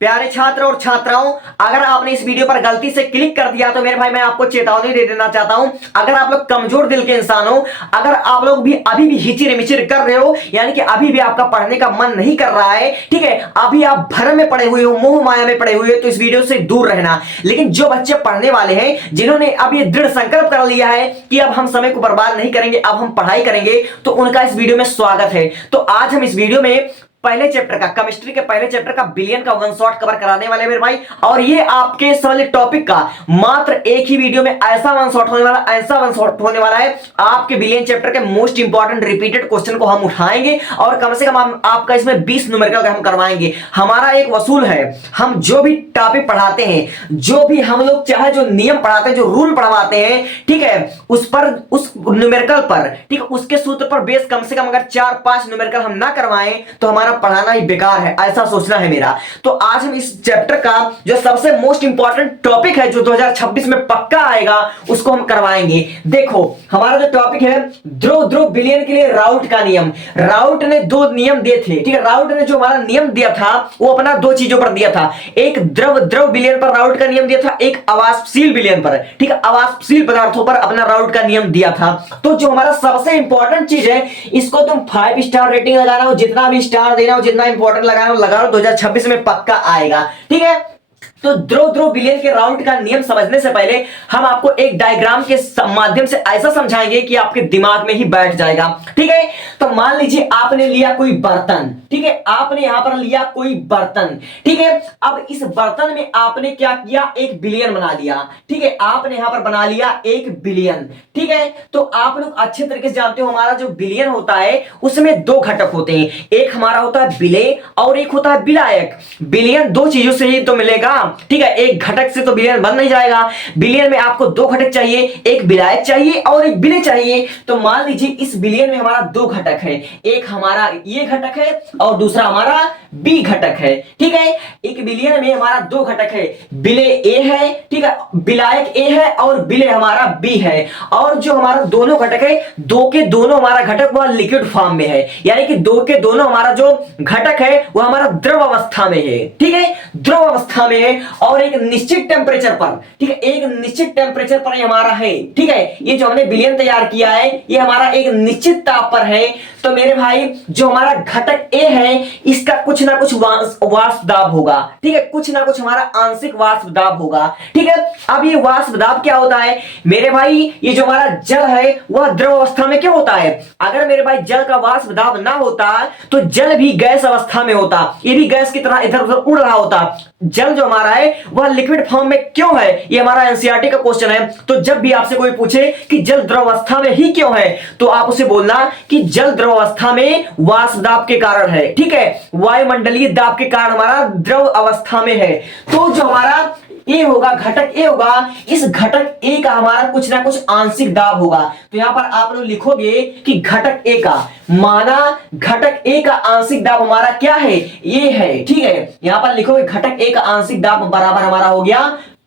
प्यारे छात्र और छात्राओं, अगर आपने इस वीडियो पर गलती से क्लिक कर दिया तो मेरे भाई मैं आपको चेतावनी दे देना चाहता हूं। अगर आप लोग कमजोर दिल के इंसान हो, अगर आप लोग भी अभी भी हिचिर मिचिर कर रहे हो, यानी कि अभी भी आपका पढ़ने का मन नहीं कर रहा है, ठीक है, अभी आप भ्रम में पड़े हुए हो, मोह माया में पड़े हुए हो, तो इस वीडियो से दूर रहना। लेकिन जो बच्चे पढ़ने वाले हैं, जिन्होंने अब ये दृढ़ संकल्प कर लिया है कि अब हम समय को बर्बाद नहीं करेंगे, अब हम पढ़ाई करेंगे, तो उनका इस वीडियो में स्वागत है। तो आज हम इस वीडियो में पहले चैप्टर का, केमिस्ट्री के पहले चैप्टर का बिलियन का वन शॉट कवर कराने वाले मेरे भाई। और ये आपके वाले टॉपिक का मात्र एक ही वीडियो में ऐसा वन शॉट होने वाला, ऐसा वन शॉट होने वाला है, आपके बिलियन चैप्टर के मोस्ट इंपॉर्टेंट रिपीटेड क्वेश्चन को हम उठाएंगे और कम से कम आपका इसमें 20 न्यूमेरिकल का हम करवाएंगे। हमारा एक वसूल है, हम जो भी टॉपिक पढ़ाते हैं, जो भी हम लोग चाहे जो नियम पढ़ाते हैं, जो रूल पढ़वाते हैं, ठीक है, उस पर, उस न्यूमेरिकल पर, ठीक है, उसके सूत्र पर बेस कम से कम अगर 4-5 न्यूमेरिकल हम ना करवाएं तो हमारा पढ़ाना ही बेकार है, ऐसा सोचना है मेरा। तो आज हम इस चैप्टर का जो सबसे मोस्ट इंपॉर्टेंट टॉपिक है, जो 2026 में पक्का आएगा, उसको हम करवाएंगे। देखो, हमारा जो टॉपिक है ध्रुव बिलियन के लिए राउट का नियम। राउट ने 2 नियम दिए थे, ठीक है। राउट ने जो हमारा नियम दिया था वो अपना 2 चीजों पर दिया था, एक द्रव बिलियन पर राउट का नियम दिया था, एक अवाष्पशील बिलियन पर, ठीक है, अवाष्पशील पदार्थों पर अपना राउट का नियम दिया था। तो जो हमारा सबसे इंपॉर्टेंट चीज है, इसको तुम 5 स्टार रेटिंग लगाना हो, जितना भी स्टार देना हो, जितना इंपॉर्टेंट लगाना हो लगा लो, 2026 में पक्का आएगा, ठीक है। तो ध्रुव बिलियन के राउट का नियम समझने से पहले हम आपको एक डायग्राम के माध्यम से ऐसा समझाएंगे कि आपके दिमाग में ही बैठ जाएगा, ठीक है। तो मान लीजिए आपने लिया कोई बर्तन, ठीक है, आपने यहां पर लिया कोई बर्तन, ठीक है। अब इस बर्तन में आपने क्या किया, एक बिलियन बना लिया, ठीक है, आपने यहां पर बना लिया एक बिलियन, ठीक है। तो आप लोग अच्छे तरीके से जानते हो हमारा जो बिलियन होता है उसमें 2 घटक होते हैं, एक हमारा होता है विलेय और एक होता है विलायक। बिलियन 2 चीजों से ही तो मिलेगा, ठीक है, एक घटक से तो बिलियन बन नहीं जाएगा। बिलियन में आपको 2 घटक चाहिए, एक विलायक चाहिए और एक विलेय चाहिए। तो मान लीजिए इस बिलियन में हमारा 2 घटक है, एक हमारा ये घटक है और दूसरा हमारा बी घटक है, ठीक है। एक बिलियन में हमारा 2 घटक है, विलेय ए है, ठीक है, विलायक ए है और विलेय हमारा बी है। और जो हमारा दोनों घटक है, 2 के दोनों हमारा घटक वह लिक्विड फॉर्म में है, यानी कि 2 के दोनों हमारा जो घटक है वह हमारा द्रव अवस्था में है, ठीक है, द्रव अवस्था में है और एक निश्चित टेंपरेचर पर, ठीक है, एक निश्चित टेंपरेचर पर ये हमारा है, ठीक है। ये जो हमने बिलियन तैयार किया है ये हमारा एक निश्चित ताप पर है। तो मेरे भाई जो हमारा घटक ए है इसका कुछ ना कुछ वाष्प दाब होगा, ठीक है, कुछ ना कुछ हमारा आंशिक वाष्प दाब होगा, ठीक है। अब ये वाष्प दाब क्या होता है मेरे भाई, ये जो हमारा जल है वह द्रव अवस्था में क्यों होता है। अगर मेरे भाई जल का वाष्प दाब ना होता तो जल भी गैस अवस्था में होता, ये भी गैस की तरह इधर उधर उड़ रहा होता। जल जो हमारा है वह लिक्विड फॉर्म में क्यों है, ये हमारा एनसीईआरटी का क्वेश्चन है। तो जब भी आपसे कोई पूछे कि जल द्रव अवस्था में ही क्यों है, तो आप उसे बोलना कि जल द्रव अवस्था में वाष्प दाब के कारण है, ठीक है, वायुमंडलीय दाब के कारण हमारा द्रव अवस्था में है। तो जो हमारा ए होगा, घटक ए होगा, इस घटक ए का हमारा कुछ ना कुछ आंशिक दाब होगा। तो यहां पर आप लोग लिखोगे कि घटक ए का, माना घटक ए का आंशिक दाब हमारा क्या है, ये है, ठीक है। यहां पर लिखोगे घटक ए का आंशिक दाब बराबर हमारा हो गया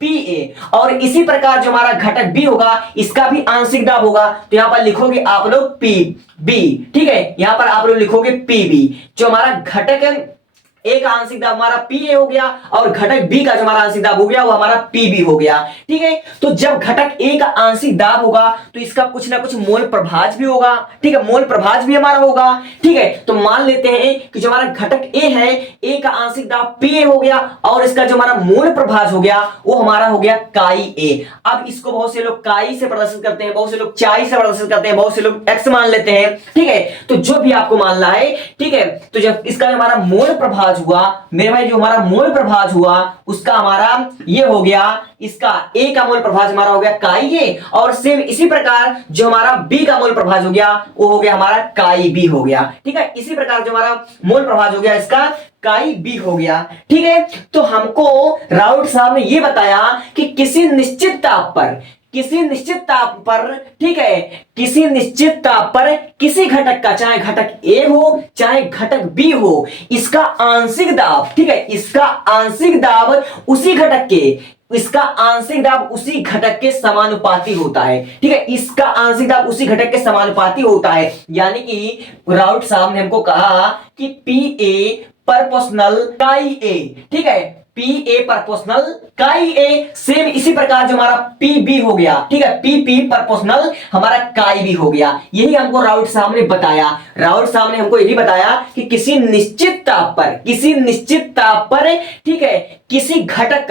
पी। और इसी प्रकार जो हमारा घटक बी होगा इसका भी आंशिक दाब होगा, तो यहां पर लिखोगे आप लोग पी बी, ठीक है, यहां पर आप लोग लिखोगे पी बी। जो हमारा घटक ए का आंशिक दाब हमारा पी ए हो गया और घटक बी का जो हमारा आंशिक दाब हो गया वो हमारा पी बी हो गया, ठीक है। तो जब घटक ए का आंशिक दाब होगा तो इसका कुछ ना कुछ मोल प्रभाज भी होगा, ठीक है, मोल प्रभाज भी हमारा होगा, ठीक है। तो मान लेते हैं कि जो हमारा घटक ए है, ए का आंशिक दाब पी ए हो गया और इसका जो हमारा मोल प्रभाज हो गया वो हमारा हो गया काई ए। अब इसको बहुत से लोग काई से प्रदर्शित करते हैं, बहुत से लोग चाई से प्रदर्शित करते हैं, बहुत से लोग एक्स मान लेते हैं, ठीक है। तो जो भी आपको मानना है, ठीक है। तो जब इसका हमारा मोल प्रभाज हुआ मेरे भाई, जो हमारा मोल प्रभाज हुआ उसका हमारा ये हो गया, इसका ए का मोल प्रभाज हमारा हो गया काई ए, और सेम इसी प्रकार जो हमारा बी का मोल प्रभाज हो गया वो हो गया हमारा काई बी हो गया, ठीक है। इसी प्रकार जो हमारा मोल प्रभाज हो गया इसका काई बी हो गया, ठीक है। तो हमको राउट साहब ने ये बताया कि किसी निश्चित ताप पर, किसी निश्चित ताप पर, ठीक है, किसी निश्चित ताप पर किसी घटक का, चाहे घटक ए हो चाहे घटक बी हो, इसका आंशिक दाब, ठीक है, इसका आंशिक दाब उसी घटक के, इसका आंशिक दाब उसी घटक के समानुपाती होता है, ठीक है, इसका आंशिक दाब उसी घटक के समानुपाती होता है। यानी कि राउट साहब ने हमको कहा कि पी ए प्रोपोर्शनल काई ए, ठीक है, पी ए प्रोपोर्शनल काई ए। सेम इसी प्रकार जो हमारा पी बी हो गया, ठीक है, पी पी प्रोपोर्शनल हमारा काई बी हो गया। यही हमको राउट साहब ने बताया। राउट साहब ने हमको यही बताया कि किसी निश्चित ताप पर, ठीक है, किसी घटक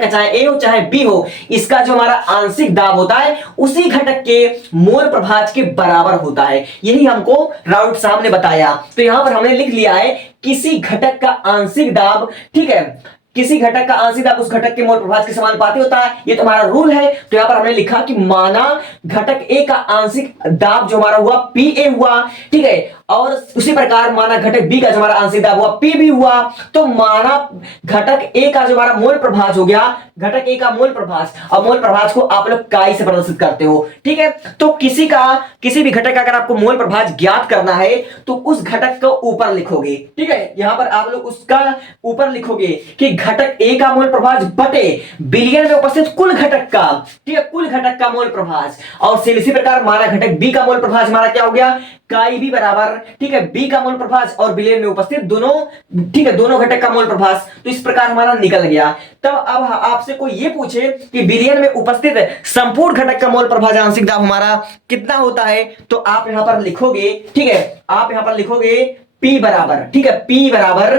का चाहे ए हो चाहे बी हो, इसका जो हमारा आंशिक दाब होता है उसी घटक के मोल प्रभाज के बराबर होता है। यही हमको राउट साहब ने बताया। तो यहां पर हमने लिख लिया है किसी घटक का आंशिक दाब, ठीक है, किसी घटक का आंशिक दाब उस घटक के मोल प्रभाज के समानुपाती होता है। ये तो हमारा रूल है। तो यहां पर हमने लिखा कि माना घटक ए का आंशिक दाब जो हमारा हुआ पी ए हुआ, ठीक है, और उसी प्रकार माना घटक बी का जो हमारा आंशिक दाब हुआ पी बी हुआ, तो माना घटक ए का जो हमारा मोल प्रभाज हो गया, घटक ए का मोल प्रभाज, और मोल प्रभाज को आप लोग काई से प्रदर्शित करते हो, ठीक है। तो किसी भी घटक का अगर आपको मोल प्रभाज ज्ञात करना है तो उस घटक को ऊपर लिखोगे, ठीक है, यहां पर आप लोग उसका ऊपर लिखोगे कि घटक ए का मोल प्रभाज बटे बिलियन में उपस्थित कुल घटक का, ठीक है, कुल घटक का मोल प्रभाज। और इसी प्रकार माना घटक बी का मोल प्रभाज हमारा क्या हो गया, काई बी बराबर, ठीक है, बी का मोल प्रभाज और बिलियन में उपस्थित दोनों, ठीक है, दोनों घटक का मोल प्रभाज। तो इस प्रकार हमारा निकल गया। तब अब आपसे कोई ये पूछे कि बिलियन में उपस्थित संपूर्ण घटक का मोल प्रभाज आंशिक दाब हमारा कितना होता है, तो आप यहां पर लिखोगे, ठीक है, आप यहां पर लिखोगे P बराबर, ठीक है, P बराबर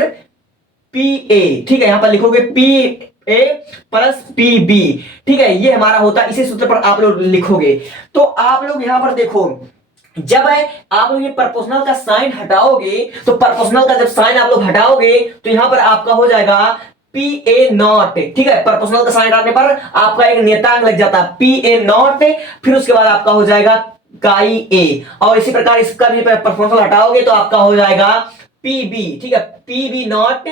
पी ए, ठीक है, यहां पर लिखोगे P A plus P B, ठीक है, ये हमारा होता है। इसी सूत्र पर आप लोग लिखोगे। तो आप लोग यहां पर देखो, जब आप लोग ये प्रोपोर्शनल का साइन हटाओगे, तो प्रोपोर्शनल का जब साइन आप लोग हटाओगे तो यहां पर आपका हो जाएगा पी ए नॉट, ठीक है, प्रोपोर्शनल का साइन हटाने पर आपका एक नियतांक लग जाता है पी ए नॉट, फिर उसके बाद आपका हो जाएगा काई ए, और इसी प्रकार इसका भी प्रोपोर्शनल हटाओगे तो आपका हो जाएगा पी बी, ठीक है, पी बी नॉट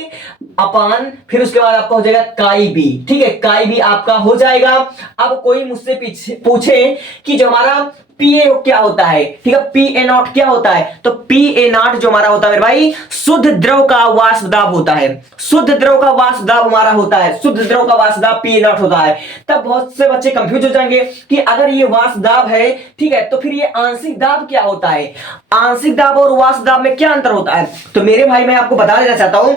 अपान, फिर उसके बाद आपका हो जाएगा काई बी, ठीक है, काई बी आपका हो जाएगा। अब कोई मुझसे पूछे कि जो हमारा पी ए क्या होता है, ठीक है, पी ए नॉट क्या होता है, तो पी ए नॉट जो हमारा होता है मेरे भाई शुद्ध द्रव का वाष्प दाब होता है। शुद्ध द्रव का वाष्प दाब हमारा होता है, शुद्ध द्रव का वाष्प दाब पी ए नॉट होता है। तब बहुत से बच्चे कंफ्यूज हो जाएंगे कि अगर ये वाष्प दाब है, ठीक है, तो फिर ये आंशिक दाब क्या होता है, आंशिक दाब और वाष्प दाब में क्या अंतर होता है। तो मेरे भाई मैं आपको बता देना चाहता हूं,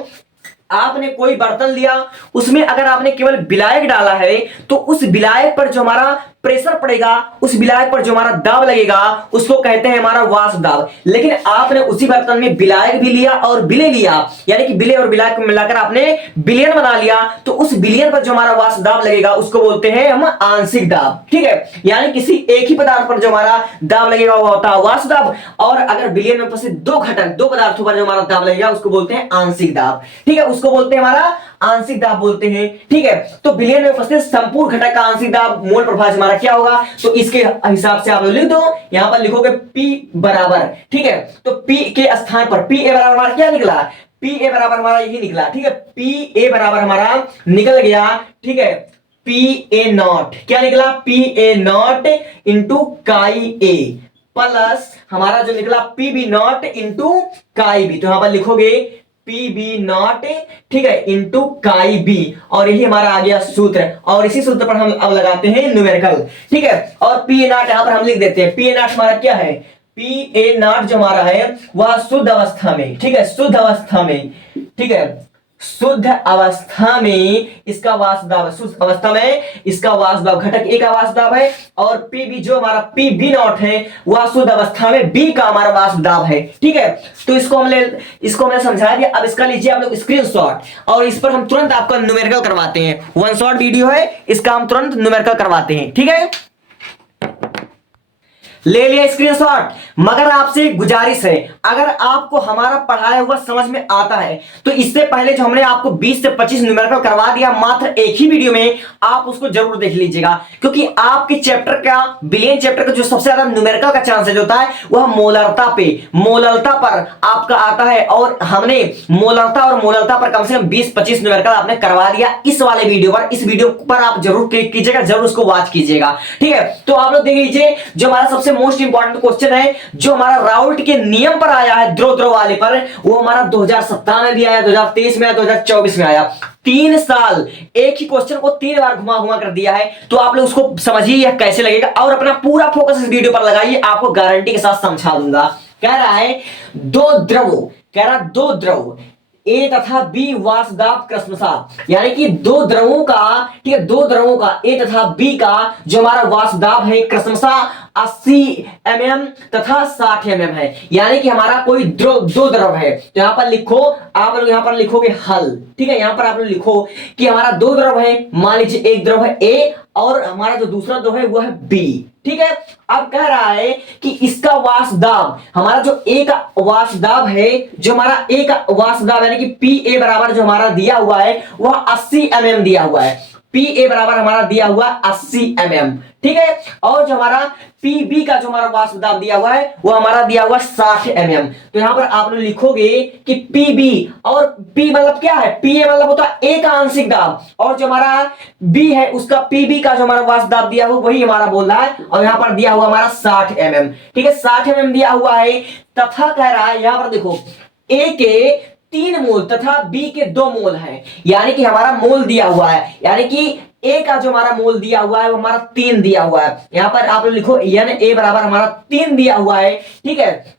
आपने कोई बर्तन लिया, उसमें अगर आपने केवल विलायक डाला है तो उस विलायक पर जो हमारा प्रेशर पड़ेगा, उस विलायक पर जो हमारा दाब लगेगा उसको कहते हैं हमारा वाष्प दाब। लेकिन आपने उसी बर्तन में विलायक भी लिया और विलय लिया, यानी कि विलय और विलायक मिलाकर आपने विलयन बना लिया, तो उस विलयन पर जो हमारा वाष्प दाब लगेगा उसको बोलते हैं हम आंशिक दाब, ठीक है। यानी किसी एक ही पदार्थ पर जो हमारा दाब लगेगा वो होता है वाष्प दाब, और अगर विलयन में उपस्थित दो पदार्थों पर जो हमारा दाब लगेगा उसको बोलते हैं आंशिक दाब, ठीक है, उसको बोलते हैं हमारा आंशिक दाब बोलते हैं, ठीक है। तो विलयन में उपस्थित संपूर्ण घटक का आंशिक दाब मोल प्रभाज हमारा क्या होगा, तो इसके हिसाब से आप लोग लिख दो, यहां पर लिखोगे P बराबर, ठीक है, तो P के स्थान पर P ए बराबर हमारा क्या निकला, P ए बराबर हमारा यही निकला, ठीक है, P ए बराबर हमारा निकल गया, ठीक है, P ए नॉट क्या निकला, P ए नॉट इंटू काई ए प्लस हमारा जो निकला P बी नॉट इंटू काई बी। तो यहां पर लिखोगे पी बी नॉट, ठीक है, इंटू काई बी, और यही हमारा आ गया सूत्र। और इसी सूत्र पर हम अब लगाते हैं न्यूमेरिकल, ठीक है। और पी ए नॉट यहां पर हम लिख देते हैं, पी ए नॉट हमारा क्या है, पी ए नॉट जो हमारा है वह शुद्ध अवस्था में, ठीक है, शुद्ध अवस्था में, ठीक है, शुद्ध अवस्था में इसका वाष्प दाब, शुद्ध अवस्था में इसका वाष्प दाब घटक ए का वाष्प दाब है, और पी बी जो हमारा पी बी नॉट है वह शुद्ध अवस्था में बी का हमारा वाष्प दाब है, ठीक है। तो इसको हमने समझा दिया। अब इसका लीजिए आप लोग स्क्रीनशॉट, और इस पर हम तुरंत आपका न्यूमेरिकल करवाते हैं। वन शॉट वीडियो है, इसका हम तुरंत न्यूमेरिकल करवाते हैं, ठीक है। ले लिया स्क्रीनशॉट। मगर आपसे गुजारिश है, अगर आपको हमारा पढ़ाया हुआ समझ में आता है तो इससे पहले जो हमने आपको 20 से 25 न्यूमेरिकल करवा दिया मात्र एक ही वीडियो में, आप उसको जरूर देख लीजिएगा, क्योंकि आपके चैप्टर का, बिलियन चैप्टर का जो सबसे ज्यादा न्यूमेरिकल का चांसेज होता है वह मोलरता पर आपका आता है, और हमने मोलरता और मोलरता पर कम से कम 20-25 न्यूमेरिकल आपने करवा दिया इस वाले वीडियो पर। इस वीडियो पर आप जरूर क्लिक कीजिएगा, जरूर उसको वॉच कीजिएगा, ठीक है। तो आप लोग देख लीजिए, जो हमारा सबसे मोस्ट इंपॉर्टेंट क्वेश्चन है जो हमारा राउट के नियम पर आया है, द्रव वाले पर, वो हमारा 2017 में भी आया, 2023 में आया, 2024 में आया। 3 साल एक ही क्वेश्चन को 3 बार घुमा कर दिया है। तो आप लोग उसको समझिए यह कैसे लगेगा, और अपना पूरा फोकस इस वीडियो पर लगाइए, आपको गारंटी के साथ समझा दूंगा। कह रहा है दो द्रवों कह रहा दो द्रव ए तथा बी वाष्पदाब क्रमशः, यानी कि दो द्रवों का, ठीक है, दो द्रवों का ए तथा बी का जो हमारा वाष्पदाब है क्रमशः 80 mm तथा 60 mm है। यानी कि हमारा कोई दो द्रव है, तो यहां पर लिखो, आप लोग यहां पर लिखोगे हल, ठीक है। यहां पर आप लोग लिखो कि हमारा दो द्रव है, मान लीजिए एक द्रव है ए और हमारा जो दूसरा द्रव है वो है बी, ठीक है। अब कह रहा है कि इसका वाष्पदाब, हमारा जो ए का वाष्पदाब है, जो हमारा ए का वाष्पदाब यानी कि पी ए बराबर जो हमारा दिया हुआ है वह 80 mm दिया हुआ है। पी ए बराबर हमारा दिया हुआ 80 mm, ठीक है। और जो हमारा पी बी का जो हमारा वाष्पदाब दिया हुआ है वो हमारा दिया हुआ 60 mm। तो यहां पर आप लोग लिखोगे कि पी बी, और पी मतलब क्या है, पी ए मतलब होता है ए का आंशिक दाब, और जो हमारा बी है उसका पी बी का जो हमारा वाष्पदाब दिया हुआ वही हमारा बोल रहा है, और यहां पर दिया हुआ हमारा 60 mm, ठीक है। 60 mm दिया हुआ है, तथा कह रहा है यहां पर देखो ए के 3 मोल तथा बी के 2 मोल है, यानी कि हमारा मोल दिया हुआ है, यानी कि ए का जो हमारा मोल दिया हुआ है वो हमारा 3 दिया हुआ है। यहां पर आप लोग लिखो एन ए बराबर हमारा 3 दिया हुआ है, ठीक है।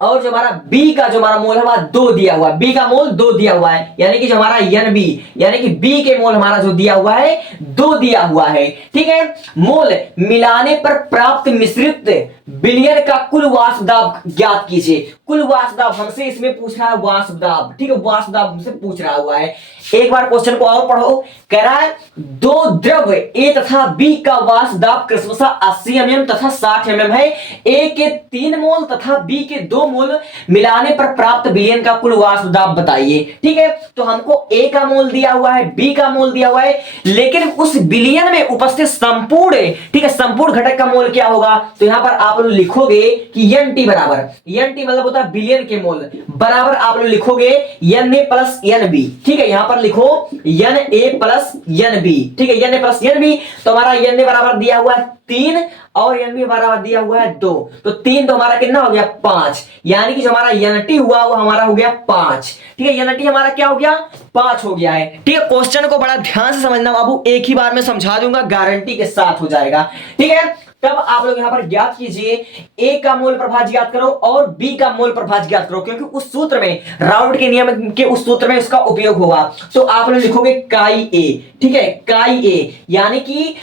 और जो हमारा बी का जो हमारा मोल है वह 2 दिया हुआ है, बी का मोल 2 दिया हुआ है, यानी कि जो हमारा एन बी, यानी कि बी के मोल हमारा जो दिया हुआ है 2 दिया हुआ है, ठीक है। मोल मिलाने पर प्राप्त मिश्रित विलयन का कुल वाष्पदाब ज्ञात कीजिए। कुल वाष्पदाब हमसे इसमें पूछ रहा है, वाष्पदाब, ठीक है, वाष्पदाब हमसे पूछ रहा हुआ है। एक बार क्वेश्चन को और पढ़ो, कह रहा है दो द्रव ए तथा बी का वाष्पदाब क्रमशः 80 mm तथा 60 mm है। ए के 3 मोल तथा बी के 2 मोल मिलाने पर प्राप्त विलयन का कुल वाष्पदाब बताइए, ठीक है। तो हमको ए का मोल दिया हुआ है, बी का मोल दिया हुआ है, लेकिन उस विलयन में उपस्थित संपूर्ण, ठीक है, संपूर्ण घटक का मोल क्या होगा, तो यहां पर आप लोग लिखोगे कि एन टी बराबर, एन टी मतलब होता है विलयन के मोल, बराबर आप लोग लिखोगे N A plus N B, ठीक है। यहां पर लिखो N A plus N B, ठीक है, N A plus N B. तो हमारा एन ए बराबर दिया हुआ है 3 और एन बी बराबर दिया हुआ है 2, तो 3 तो हमारा कितना हो गया 5, यानी कि जो हमारा एन टी हुआ वो हमारा हो गया 5, ठीक है। एन टी हमारा क्या हो गया 5 हो गया है, ठीक है। क्वेश्चन को बड़ा ध्यान से समझना बाबू, एक ही बार में समझा दूंगा, गारंटी के साथ हो जाएगा, ठीक है। तब आप लोग यहां पर ज्ञात कीजिए, ए का मोल प्रभाज ज्ञात करो और बी का मोल प्रभाज ज्ञात करो, क्योंकि उस सूत्र में, राउल्ट के नियम के उस सूत्र में इसका उपयोग होगा। तो आप लोग लिखोगे काई ए, ठीक है, काई ए, यानी कि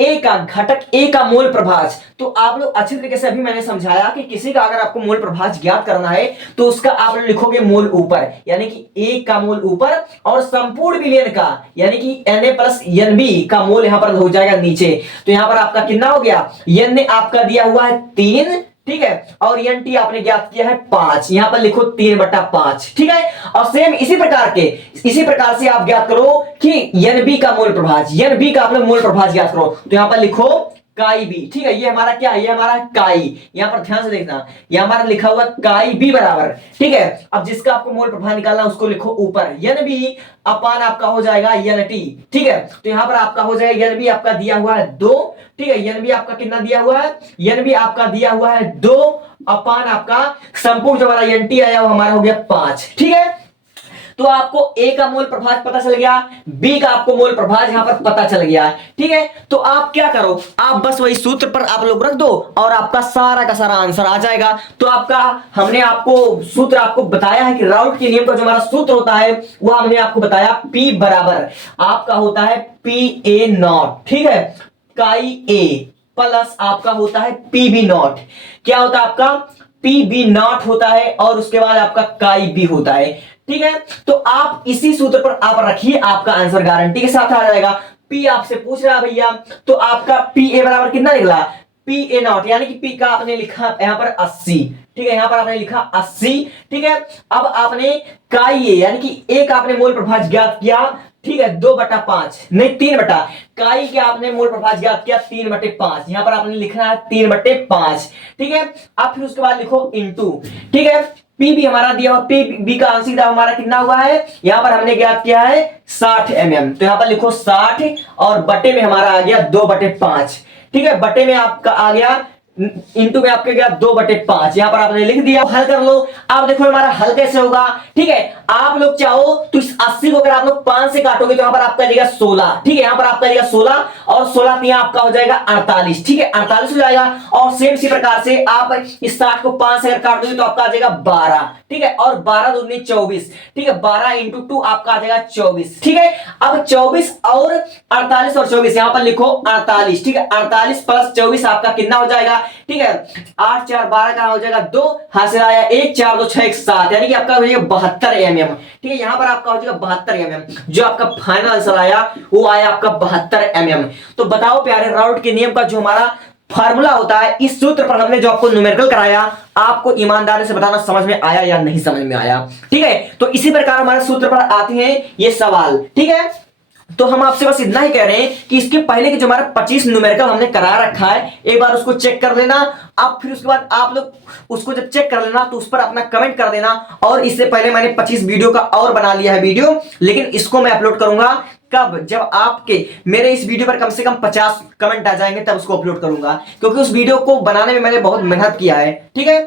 ए का घटक ए का मोल प्रभाज। तो आप लोग अच्छी तरीके से, अभी मैंने समझाया कि किसी का अगर आपको मोल प्रभाज ज्ञात करना है तो उसका आप लोग लिखोगे मोल ऊपर, यानी कि ए का मोल ऊपर, और संपूर्ण विलयन का यानी कि N A plus N B का मोल यहां पर हो जाएगा नीचे। तो यहां पर आपका कितना हो गया, एन ने आपका दिया हुआ है 3, ठीक है, और एन टी आपने ज्ञात किया है 5, यहां पर लिखो 3/5, ठीक है। और सेम इसी प्रकार से आप ज्ञात करो कि एन बी का मोल प्रभाज, एन बी का आप लोग मोल प्रभाज ज्ञात करो, तो यहां पर लिखो काई बी, ठीक है। ये हमारा क्या है, ये हमारा काई, यहां पर ध्यान से देखना, ये हमारा लिखा हुआ काई बी बराबर, ठीक है। अब जिसका आपको मोल प्रभाव निकालना उसको लिखो ऊपर, एन बी अपान आपका हो जाएगा एन टी, ठीक है। तो यहां पर आपका हो जाएगा एन बी आपका दिया हुआ है 2, ठीक है, एन बी आपका कितना दिया हुआ है, एन बी आपका दिया हुआ है 2 अपान आपका संपूर्ण जो हमारा एन टी आया वो हमारा हो गया 5, ठीक है। तो आपको ए का मोल प्रभाज पता चल गया, बी का आपको मोल प्रभाज यहां पर पता चल गया, ठीक है। तो आप क्या करो, आप बस वही सूत्र पर आप लोग रख दो और आपका सारा का सारा आंसर आ जाएगा। तो आपका, हमने आपको सूत्र आपको बताया है कि राउल्ट के नियम का जो हमारा सूत्र होता है वो हमने आपको बताया, पी बराबर आपका होता है पी ए नॉट, ठीक है, काई ए प्लस आपका होता है पी बी नॉट, क्या होता है आपका पी बी नॉट होता है, और उसके बाद आपका काई बी होता है, ठीक है। तो आप इसी सूत्र पर आप रखिए, आपका आंसर गारंटी के साथ आ जाएगा। पी आपसे पूछ रहा है भैया, तो आपका पी ए बराबर कितना निकला, पी ए नॉट, यानी कि पी का आपने लिखा यहां पर 80, ठीक है, यहां पर आपने लिखा 80, ठीक है। अब आपने काई ए यानी कि ए का आपने मोल प्रभाज ज्ञात किया, ठीक है, 2/5 नहीं 3 काई के आपने मोल प्रभाज ज्ञात किया 3/5, यहां पर आपने लिखना है 3/5, ठीक है। अब फिर उसके बाद लिखो इनटू, ठीक है, पी भी हमारा दिया हुआ, पी बी का आंशिक दाब हमारा कितना हुआ है, यहां पर हमने ज्ञात किया है 60 mm, तो यहां पर लिखो 60 और बटे में हमारा आ गया 2/5, ठीक है, बटे में आपका आ गया इंटू में आपके गया 2/5, यहां पर आपने लिख दिया, हल कर लो। अब देखो हमारा हल कैसे होगा, ठीक है। आप लोग चाहो तो इस 80 को अगर आप लोग 5 से काटोगे तो यहां पर आपका जाएगा 16, ठीक है। यहां पर आपका जाएगा 16 और 16 यहां आपका हो जाएगा 48, ठीक है, 48 हो जाएगा। और सेम इसी प्रकार से आप इस 60 को 5 से अगर काट दोगे तो आपका आ जाएगा 12, ठीक है। और 12 दूनी 24, ठीक है, 12 इंटू 2 आपका आ जाएगा 24, ठीक है। अब 24 और 48 और 24 यहां पर लिखो 48, ठीक है। 48 प्लस 24 आपका कितना हो जाएगा, ठीक है। 8 4 12 का हो जाएगा 2, हासिल आया 1 4 2 6 1 7, यानी कि आपका हो जाएगा 72 mm, ठीक है। यहां पर आपका हो जाएगा 72 mm, जो आपका फाइनल आंसर आया वो आया आपका 72 mm। तो बताओ प्यारे, राउट के नियम का जो हमारा फार्मूला होता है, इस सूत्र पर हमने जो आपको न्यूमेरिकल कराया, आपको ईमानदारी से बताना समझ में आया या नहीं समझ में आया, ठीक है। तो इसी प्रकार हमारे सूत्र पर आते हैं ये सवाल, ठीक है। तो हम आपसे बस इतना ही कह रहे हैं कि इसके पहले के जो हमारा 25 न्यूमेरिकल हमने करा रखा है, एक बार उसको चेक कर लेना। अब फिर उसके बाद आप लोग उसको जब चेक कर लेना तो उस पर अपना कमेंट कर देना। और इससे पहले मैंने 25 वीडियो का और बना लिया है वीडियो, लेकिन इसको मैं अपलोड करूंगा कब, जब आपके मेरे इस वीडियो पर कम से कम 50 कमेंट आ जाएंगे तब उसको अपलोड करूंगा, क्योंकि उस वीडियो को बनाने में मैंने बहुत मेहनत किया है, ठीक है।